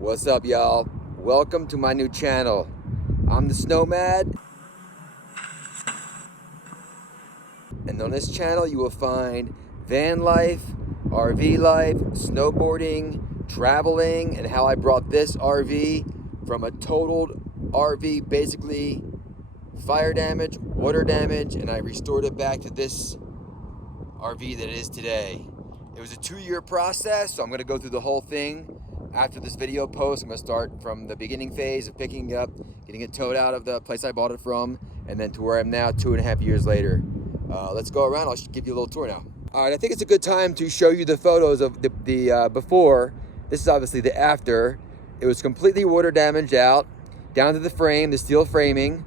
What's up, y'all? Welcome to my new channel. I'm the Snowmad, and on this channel you will find van life, RV life, snowboarding, traveling, and how I brought this RV from a totaled RV, basically fire damage, water damage, and I restored it back to this RV that it is today. It was a 2-year process, so I'm gonna go through the whole thing. After this video post, I'm gonna start from the beginning phase of picking it up, getting it towed out of the place I bought it from, and then to where I'm now 2.5 years later. Let's go around, I'll give you a little tour now. All right, I think it's a good time to show you the photos of the before. This is obviously the after. It was completely water damaged out, down to the frame, the steel framing.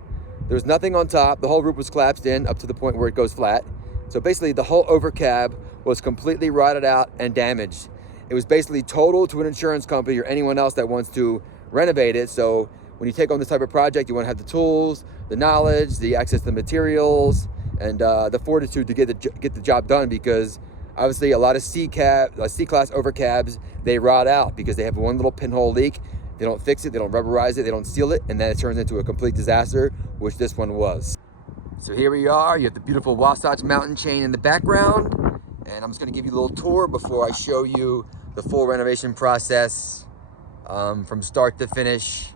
There was nothing on top. The whole roof was collapsed in up to the point where it goes flat. So basically the whole overcab was completely rotted out and damaged. It was basically total to an insurance company or anyone else that wants to renovate it. So when you take on this type of project, you want to have the tools, the knowledge, the access to the materials, and the fortitude to get the job done, because obviously a lot of C-class overcabs, they rot out because they have one little pinhole leak. They don't fix it, they don't rubberize it, they don't seal it, and then it turns into a complete disaster, which this one was. So here we are, you have the beautiful Wasatch Mountain chain in the background, and I'm just gonna give you a little tour before I show you the full renovation process from start to finish.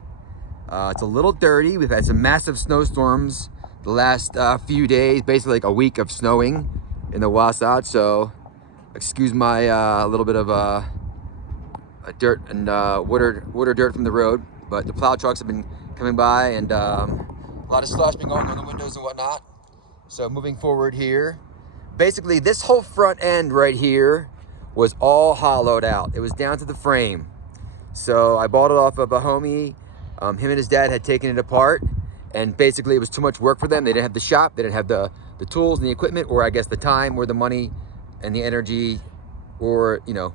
It's a little dirty. We've had some massive snowstorms the last few days, basically like a week of snowing in the Wasatch, so excuse my little bit of dirt and water dirt from the road, but the plow trucks have been coming by, and a lot of slush been going on the windows and whatnot. So moving forward here, basically this whole front end right here was all hollowed out. It was down to the frame. So I bought it off of a homie. Him and his dad had taken it apart, and basically it was too much work for them. They didn't have the shop, they didn't have the tools and the equipment, or I guess the time or the money and the energy, or you know,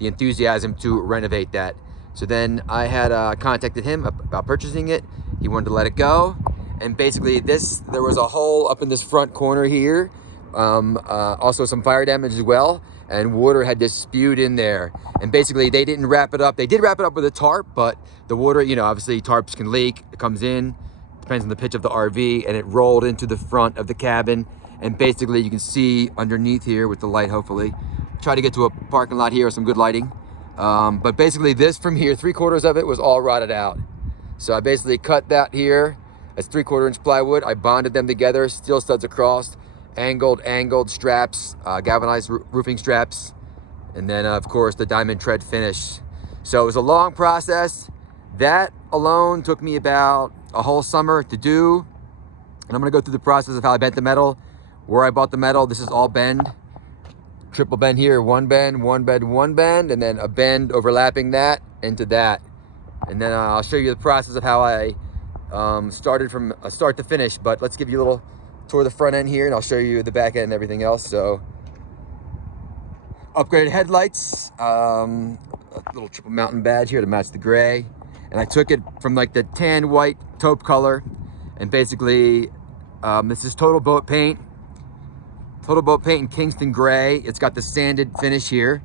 the enthusiasm to renovate that. So then I had contacted him about purchasing it. He wanted to let it go, and basically there was a hole up in this front corner here, also some fire damage as well, and water had just spewed in there. And basically they didn't wrap it up. They did wrap it up with a tarp, but the water, you know, obviously tarps can leak. It comes in, depends on the pitch of the RV, and it rolled into the front of the cabin. And basically you can see underneath here with the light, hopefully. Try to get to a parking lot here with some good lighting. But basically this from here, 3/4 of it was all rotted out. So I basically cut that here. That's 3/4 inch plywood. I bonded them together, steel studs across, angled straps, galvanized roofing straps, and then of course the diamond tread finish. So it was a long process. That alone took me about a whole summer to do. And I'm gonna go through the process of how I bent the metal, where I bought the metal. This is all bend, triple bend here, one bend, and then a bend overlapping that into that. And then I'll show you the process of how I started from start to finish. But let's give you a little tour of the front end here, and I'll show you the back end and everything else. So upgraded headlights, a little triple mountain badge here to match the gray, and I took it from like the tan white taupe color, and basically this is total boat paint in Kingston gray. It's got the sanded finish here.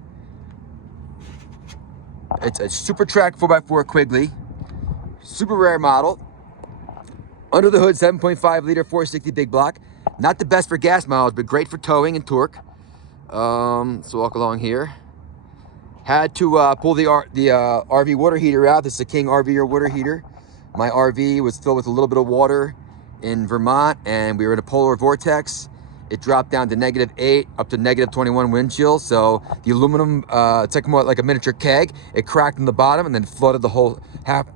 It's a Super Track 4x4 Quigley, super rare model. Under the hood, 7.5 liter 460 big block. Not the best for gas mileage, but great for towing and torque. So walk along here. Had to pull the RV water heater out. This is a King RV water heater. My RV was filled with a little bit of water in Vermont, and we were in a polar vortex. It dropped down to -8 up to -21 wind chill. So the aluminum, it's like more like a miniature keg. It cracked in the bottom and then flooded the whole half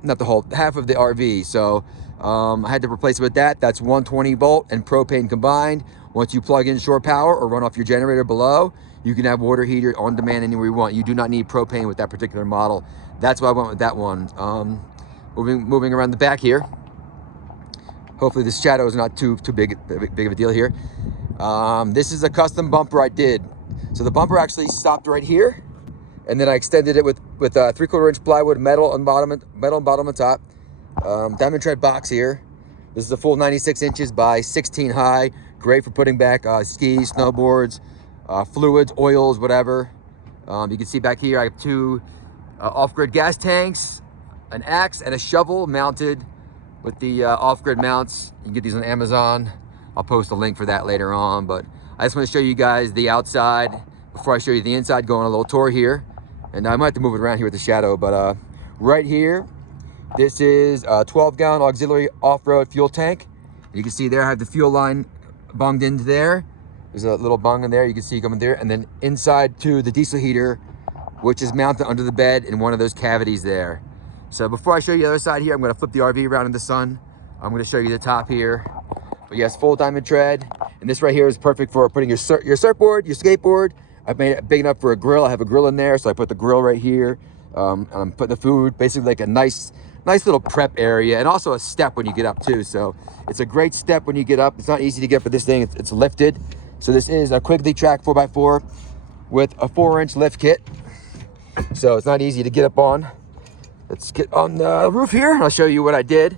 of the RV. So I had to replace it with that. That's 120 volt and propane combined. Once you plug in shore power or run off your generator below, you can have water heater on demand anywhere you want. You do not need propane with that particular model. That's why I went with that one. Moving around the back here. Hopefully this shadow is not too big of a deal here. This is a custom bumper I did. So the bumper actually stopped right here, and then I extended it with 3/4 inch plywood, metal and bottom and top. Diamond tread box here. This is a full 96 inches by 16 high. Great for putting back skis, snowboards, fluids, oils, whatever. You can see back here I have 2 off-grid gas tanks, an axe and a shovel mounted with the off-grid mounts. You can get these on Amazon. I'll post a link for that later on, but I just want to show you guys the outside before I show you the inside. Go on a little tour here, and I might have to move it around here with the shadow, but right here, this is a 12-gallon auxiliary off-road fuel tank. You can see there I have the fuel line bunged into there. There's a little bung in there, you can see coming there, and then inside to the diesel heater, which is mounted under the bed in one of those cavities there. So before I show you the other side here, I'm gonna flip the RV around in the sun. I'm gonna show you the top here. But yes, full diamond tread. And this right here is perfect for putting your surfboard, your skateboard. I've made it big enough for a grill. I have a grill in there, so I put the grill right here. I'm putting the food, basically like a nice little prep area, and also a step when you get up too. So it's a great step when you get up. It's not easy to get up, but this thing, it's lifted. So this is a Quigley Track 4x4 with a 4-inch lift kit. So it's not easy to get up on. Let's get on the roof here, and I'll show you what I did.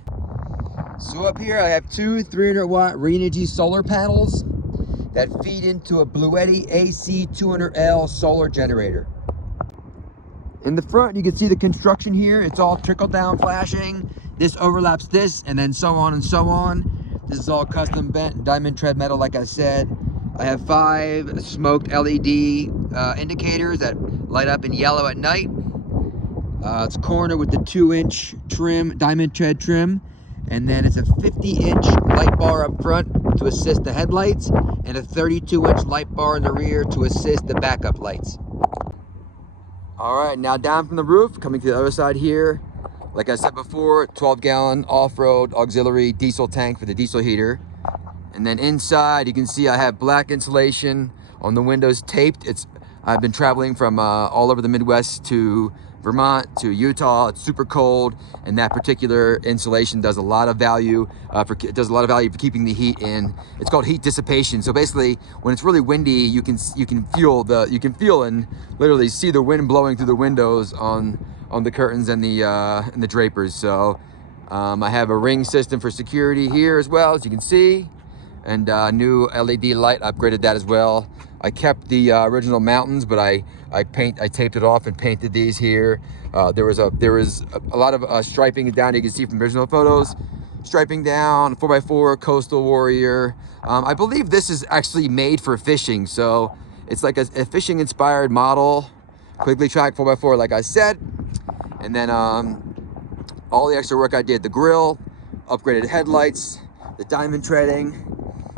So up here, I have two 300-watt Reenergy solar panels that feed into a Bluetti AC 200L solar generator. In the front, you can see the construction here. It's all trickle-down flashing. This overlaps this, and then so on and so on. This is all custom bent diamond tread metal, like I said. I have 5 smoked LED indicators that light up in yellow at night. It's cornered with the 2-inch trim, diamond tread trim, and then it's a 50-inch light bar up front to assist the headlights, and a 32-inch light bar in the rear to assist the backup lights. All right, now down from the roof, coming to the other side here. Like I said before, 12-gallon off-road auxiliary diesel tank for the diesel heater. And then inside, you can see I have black insulation on the windows taped. I've been traveling from all over the Midwest to Vermont to Utah. It's super cold, and that particular insulation does a lot of value for keeping the heat in. It's called heat dissipation. So basically, when it's really windy, you can feel and literally see the wind blowing through the windows on the curtains and the drapers. So I have a ring system for security here as well, as you can see, and new LED light. Upgraded that as well. I kept the original mountains, but I taped it off and painted these here. There was a lot of striping down. You can see from the original photos, striping down, 4x4 Coastal Warrior. I believe this is actually made for fishing, so it's like a fishing inspired model. Quigley Track 4x4, like I said. And then all the extra work I did: the grill, upgraded headlights, the diamond treading.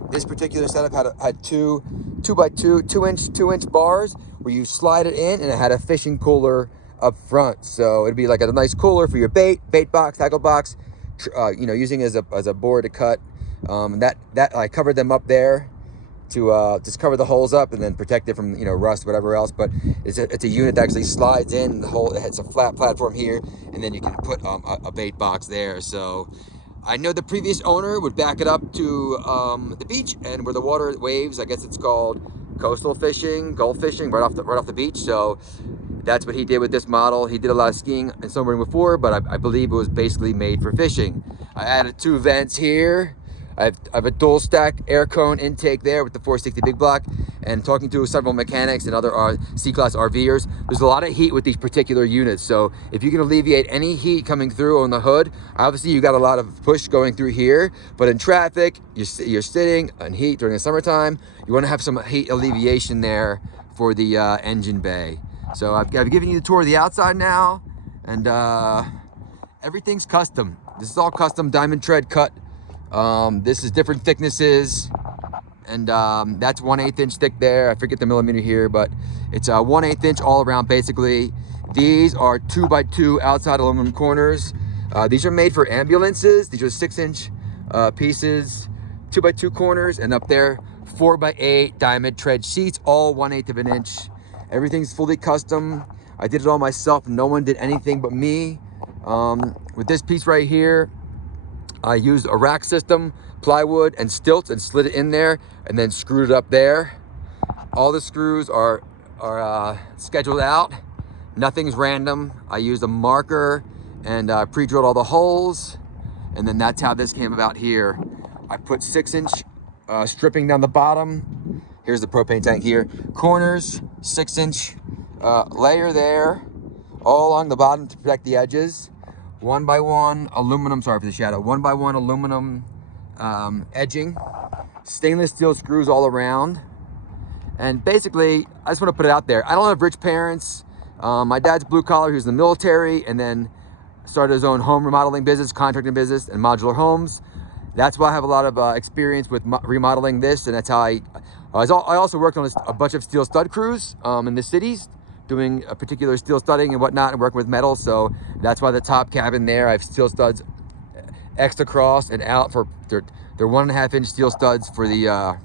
This particular setup had two 2-inch bars where you slide it in, and it had a fishing cooler up front. So it'd be like a nice cooler for your bait box, tackle box, using as a board to cut. That I covered them up there to just cover the holes up and then protect it from rust, whatever else. But it's a unit that actually slides in. It has a flat platform here, and then you can put a bait box there. So I know the previous owner would back it up to the beach, and where the water waves, I guess it's called coastal fishing, gulf fishing, right off the beach. So that's what he did with this model. He did a lot of skiing and snowboarding before, but I believe it was basically made for fishing. I added 2 vents here. I have a dual stack air cone intake there with the 460 big block, and talking to several mechanics and other C-Class RVers, there's a lot of heat with these particular units. So if you can alleviate any heat coming through on the hood, obviously you got a lot of push going through here, but in traffic, you're sitting on heat during the summertime. You want to have some heat alleviation there for the engine bay. So I've given you the tour of the outside now, and everything's custom. This is all custom diamond tread cut. This is different thicknesses, and that's 1/8 inch thick there. I forget the millimeter here, but it's 1/8 inch all around basically. These are 2x2 outside aluminum corners. These are made for ambulances. These are 6-inch pieces, 2x2 corners, and up there 4x8 diamond tread sheets, all 1/8 of an inch. Everything's fully custom. I did it all myself. No one did anything but me. With this piece right here, I used a rack system, plywood and stilts, and slid it in there and then screwed it up there. All the screws are scheduled out. Nothing's random. I used a marker and pre-drilled all the holes, and then that's how this came about here. I put 6-inch stripping down the bottom. Here's the propane tank here. Corners, 6-inch layer there, all along the bottom to protect the edges. 1x1 aluminum, sorry for the shadow, 1x1 aluminum edging, stainless steel screws all around. And basically, I just want to put it out there. I don't have rich parents. My dad's blue collar, he was in the military, and then started his own home remodeling business, contracting business, and modular homes. That's why I have a lot of experience with remodeling this, and that's how I also worked on a bunch of steel stud crews in the cities, doing a particular steel studding and whatnot, and working with metal. So that's why the top cabin there, I have steel studs X across and out for they're 1.5 inch steel studs for the,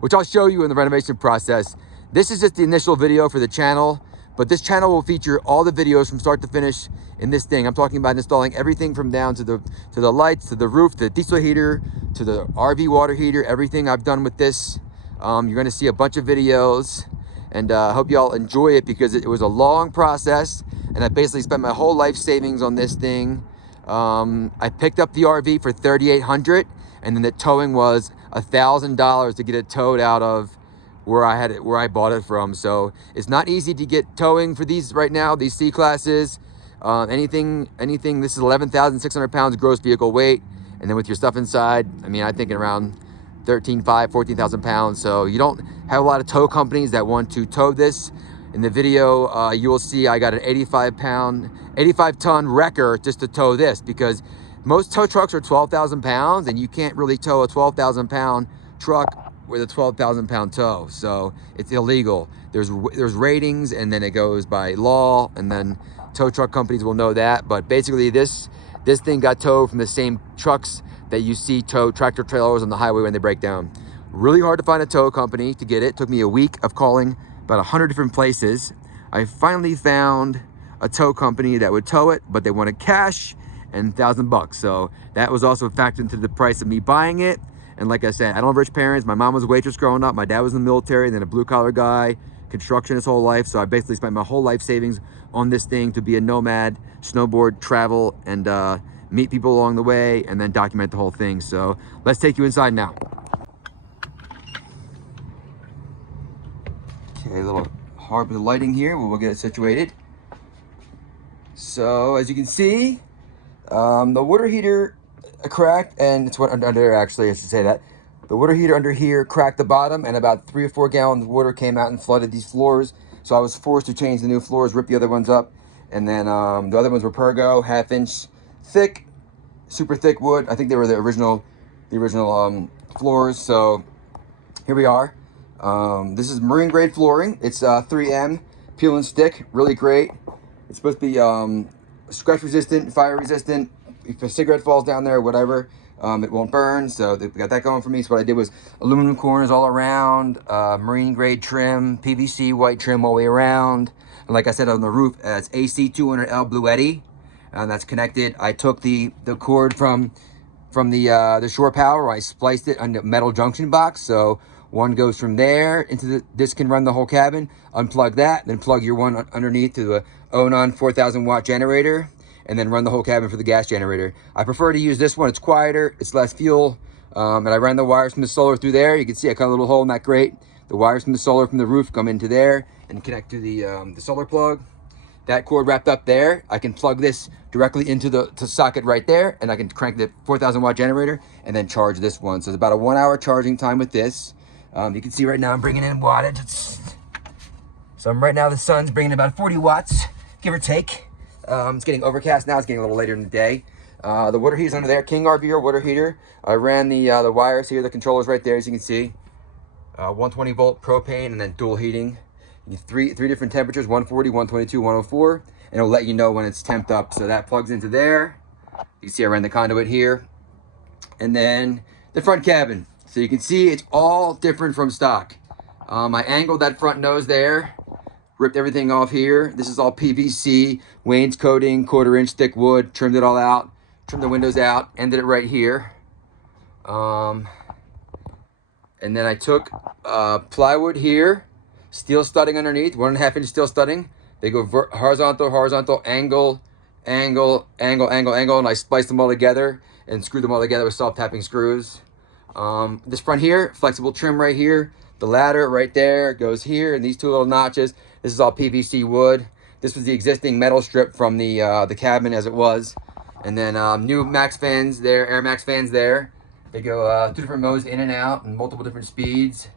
which I'll show you in the renovation process. This is just the initial video for the channel, but this channel will feature all the videos from start to finish in this thing. I'm talking about installing everything from down to the lights, to the roof, to the diesel heater, to the RV water heater, everything I've done with this. You're gonna see a bunch of videos, and I hope y'all enjoy it because it was a long process, and I basically spent my whole life savings on this thing. I picked up the RV for $3,800, and then the towing was $1,000 to get it towed out of where I bought it from. So it's not easy to get towing for these right now, these C classes. Anything, this is 11,600 pounds gross vehicle weight. And then with your stuff inside, I mean, I'm thinking around 13,500, 14,000 pounds. So you don't have a lot of tow companies that want to tow this. In the video, you will see I got an 85 ton wrecker just to tow this, because most tow trucks are 12,000 pounds, and you can't really tow a 12,000 pound truck with a 12,000 pound tow. So it's illegal. There's ratings, and then it goes by law, and then tow truck companies will know that. But basically this thing got towed from the same trucks that you see tow tractor trailers on the highway when they break down. Really hard to find a tow company to get it. Took me a week of calling about 100 different places. I finally found a tow company that would tow it, but they wanted cash and $1,000 bucks. So that was also factored into the price of me buying it. And like I said, I don't have rich parents. My mom was a waitress growing up. My dad was in the military, and then a blue collar guy, construction his whole life. So I basically spent my whole life savings on this thing to be a nomad, snowboard, travel, and meet people along the way, and then document the whole thing. So let's take you inside now. Okay, a little hard with the lighting here, but we'll get it situated. So as you can see, the water heater cracked, and it's what under there, actually, I should say that. The water heater under here cracked the bottom, and about 3 or 4 gallons of water came out and flooded these floors. So I was forced to change the new floors, rip the other ones up, and then the other ones were Pergo, 1/2 inch thick, super thick wood. I think they were the original floors. So here we are. This is marine grade flooring. It's 3M peel and stick, really great. It's supposed to be scratch resistant, fire resistant. If a cigarette falls down there, whatever, it won't burn. So they got that going for me. So what I did was aluminum corners all around, marine grade trim, PVC white trim all the way around. And like I said, on the roof, it's AC 200L Bluetti, and that's connected. I took the cord from the shore power. I spliced it on the metal junction box. So one goes from there into this can run the whole cabin. Unplug that, then plug your one underneath to the Onan 4,000 watt generator, and then run the whole cabin for the gas generator. I prefer to use this one. It's quieter, it's less fuel, and I ran the wires from the solar through there. You can see I cut a little hole in that grate. The wires from the solar from the roof come into there and connect to the solar plug. That cord wrapped up there, I can plug this directly into the socket right there, and I can crank the 4,000 watt generator and then charge this one. So it's about a 1 hour charging time with this. You can see right now I'm bringing in wattage. So right now the sun's bringing about 40 watts, give or take. It's getting overcast now. It's getting a little later in the day. The water heater's under there, King RVR water heater. I ran the wires here, the controllers right there, as you can see. 120 volt propane, and then dual heating. Three different temperatures, 140, 122, 104, and it'll let you know when it's temped up. So that plugs into there. You see I ran the conduit here. And then the front cabin. So you can see it's all different from stock. I angled that front nose there, ripped everything off here. This is all PVC, wainscoting, 1/4 inch thick wood, trimmed it all out, trimmed the windows out, ended it right here. And then I took plywood here, steel studding underneath, 1.5 inch steel studding. They go horizontal, angle, and I spliced them all together and screwed them all together with self-tapping screws. This front here, flexible trim right here. The ladder right there goes here, and these 2 little notches. This is all PVC wood. This was the existing metal strip from the cabin as it was. And then new Max fans there, Air Max fans there. They go 2 different modes, in and out, and multiple different speeds.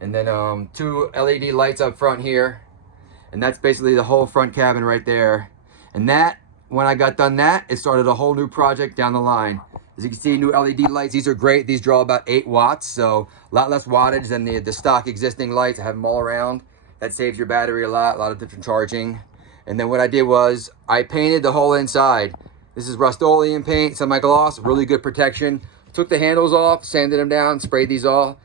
And then 2 LED lights up front here. And that's basically the whole front cabin right there. And that, when I got done that, it started a whole new project down the line. As you can see, new LED lights, these are great. These draw about 8 watts, so a lot less wattage than the stock existing lights. I have them all around. That saves your battery a lot of different charging. And then what I did was, I painted the whole inside. This is Rust-Oleum paint, semi-gloss, really good protection. Took the handles off, sanded them down, sprayed these all.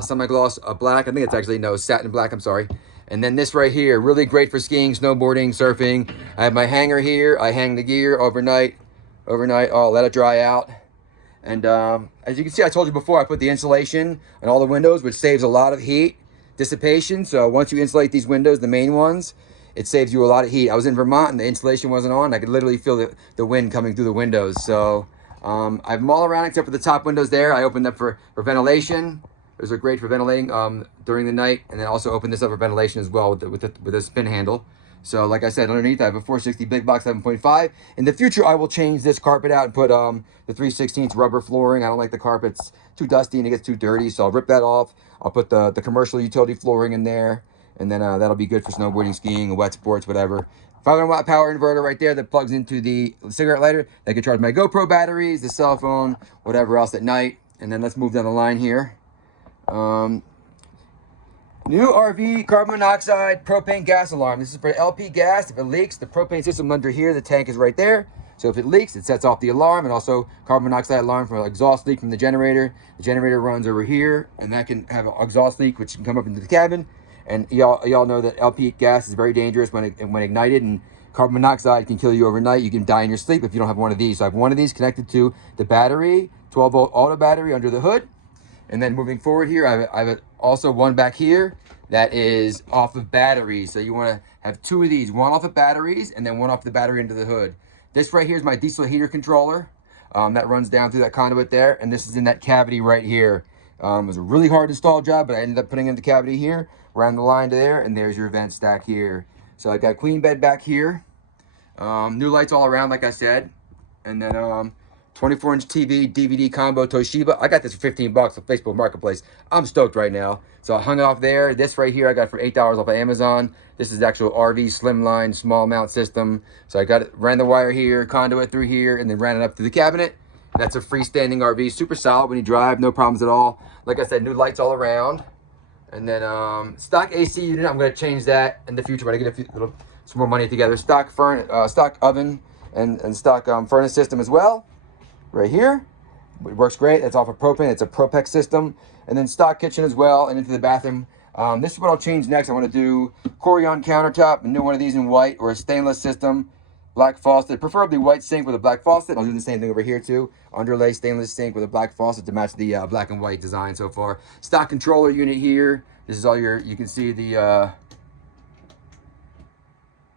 Semi-gloss black, I think it's actually, no, satin black, I'm sorry. And then this right here, really great for skiing, snowboarding, surfing. I have my hanger here. I hang the gear overnight. I'll let it dry out. And as you can see, I told you before, I put the insulation on all the windows, which saves a lot of heat dissipation. So once you insulate these windows, the main ones, it saves you a lot of heat. I was in Vermont and the insulation wasn't on. I could literally feel the wind coming through the windows. So I have them all around except for the top windows there. I opened up for ventilation. Those are great for ventilating during the night. And then also open this up for ventilation as well with the spin handle. So like I said, underneath I have a 460 big box 7.5. In the future, I will change this carpet out and put the 3/16 rubber flooring. I don't like the carpets too dusty and it gets too dirty, so I'll rip that off. I'll put the commercial utility flooring in there, and then that'll be good for snowboarding, skiing, wet sports, whatever. 500 watt power inverter right there that plugs into the cigarette lighter. That can charge my GoPro batteries, the cell phone, whatever else at night. And then let's move down the line here. New RV carbon monoxide propane gas alarm. This is for LP gas. If it leaks, the propane system under here, the tank is right there. So if it leaks, it sets off the alarm, and also carbon monoxide alarm for exhaust leak from the generator. The generator runs over here, and that can have an exhaust leak, which can come up into the cabin. And y'all know that LP gas is very dangerous when ignited, and carbon monoxide can kill you overnight. You can die in your sleep if you don't have one of these. So I have one of these connected to the battery, 12-volt auto battery under the hood. And then moving forward here, I have also one back here that is off of batteries. So you want to have 2 of these, one off of batteries and then one off the battery into the hood. This right here is my diesel heater controller that runs down through that conduit there. And this is in that cavity right here. It was a really hard install job, but I ended up putting in the cavity here, ran the line to there, and there's your vent stack here. So I got a queen bed back here. New lights all around, like I said. And then 24-inch TV, DVD combo, Toshiba. I got this for 15 bucks on Facebook Marketplace. I'm stoked right now. So I hung it off there. This right here I got for $8 off of Amazon. This is the actual RV slimline small mount system. So I got it, ran the wire here, conduit through here, and then ran it up to the cabinet. That's a freestanding RV, super solid when you drive, no problems at all. Like I said, new lights all around. And then stock AC unit, I'm gonna change that in the future when I get some more money together. Stock oven and stock furnace system as well. Right here, it works great. That's off of propane. It's a Propex system. And then stock kitchen as well, and into the bathroom. This is what I'll change next. I want to do Corian countertop, a new one of these in white, or a stainless system, black faucet, preferably white sink with a black faucet. I'll do the same thing over here too. Underlay stainless sink with a black faucet to match the black and white design so far. Stock controller unit here. This is all you can see the,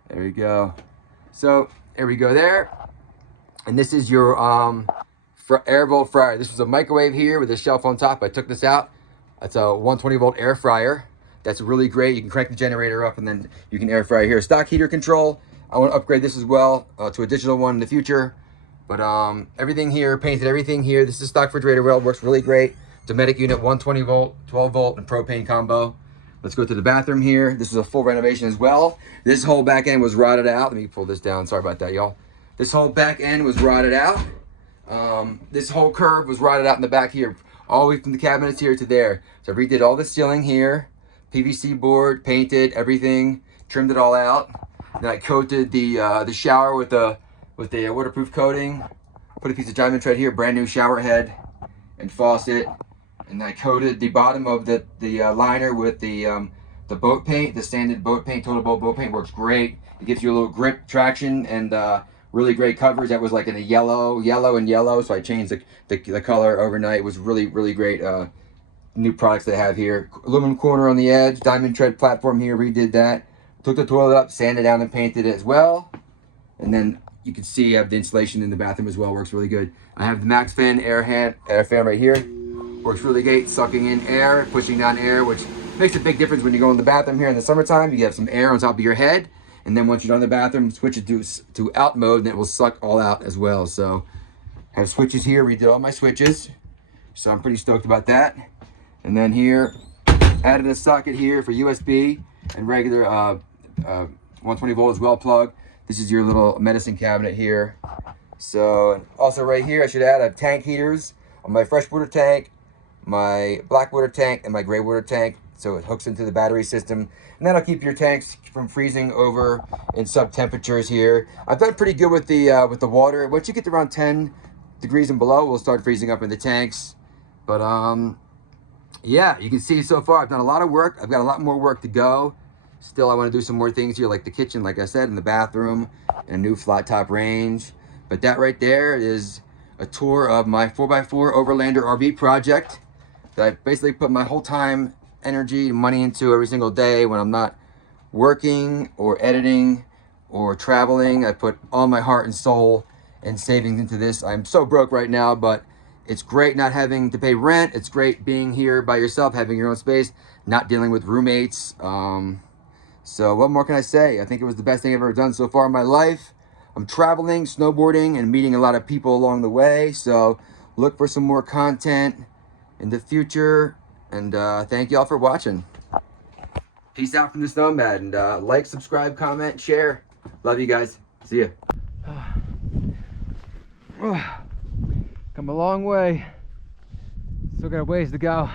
there you go. So there we go there. And this is your air volt fryer. This was a microwave here with a shelf on top. I took this out. That's a 120 volt air fryer. That's really great. You can crank the generator up and then you can air fry here. Stock heater control. I want to upgrade this as well to a digital one in the future. But everything here, painted everything here. This is stock refrigerator well, works really great. Dometic unit, 120 volt, 12 volt, and propane combo. Let's go to the bathroom here. This is a full renovation as well. This whole back end was rotted out. Let me pull this down. Sorry about that, y'all. This whole back end was rotted out. This whole curve was rotted out in the back here, all the way from the cabinets here to there. So I redid all the ceiling here, PVC board, painted everything, trimmed it all out. Then I coated the shower with the waterproof coating. Put a piece of diamond tread here, brand new shower head and faucet. And I coated the bottom of the liner with the boat paint, the standard boat paint, Total boat paint works great. It gives you a little grip, traction, and really great coverage. That was like in a yellow, so I changed the color overnight. It was really, really great new products they have here. Aluminum corner on the edge, diamond tread platform here, redid that. Took the toilet up, sanded down and painted it as well. And then you can see I have the insulation in the bathroom as well, works really good. I have the Max Fan air fan right here. Works really great, sucking in air, pushing down air, which makes a big difference when you go in the bathroom here in the summertime. You have some air on top of your head. And then once you're done in the bathroom, switch it to out mode, and it will suck all out as well. So I have switches here, redid all my switches. So I'm pretty stoked about that. And then here, added a socket here for USB and regular 120 volt as well plug. This is your little medicine cabinet here. So also right here, I should add, I have tank heaters on my freshwater tank, my black water tank, and my gray water tank. So it hooks into the battery system. And that'll keep your tanks from freezing over in sub temperatures here. I've done pretty good with the water. Once you get to around 10 degrees and below, we'll start freezing up in the tanks. But yeah, you can see so far I've done a lot of work. I've got a lot more work to go. Still, I want to do some more things here, like the kitchen, like I said, in the bathroom, and a new flat top range. But that right there is a tour of my 4x4 Overlander RV project that I basically put my whole time, energy, and money into every single day when I'm not working or editing or traveling. I put all my heart and soul and savings into this. I'm so broke right now, but it's great not having to pay rent. It's great being here by yourself, having your own space, not dealing with roommates. So what more can I say? I think it was the best thing I've ever done so far in my life. I'm traveling, snowboarding, and meeting a lot of people along the way. So look for some more content in the future. And thank y'all for watching. Peace out from the Snowman. And like, subscribe, comment, share. Love you guys. See ya. Come a long way. Still got a ways to go.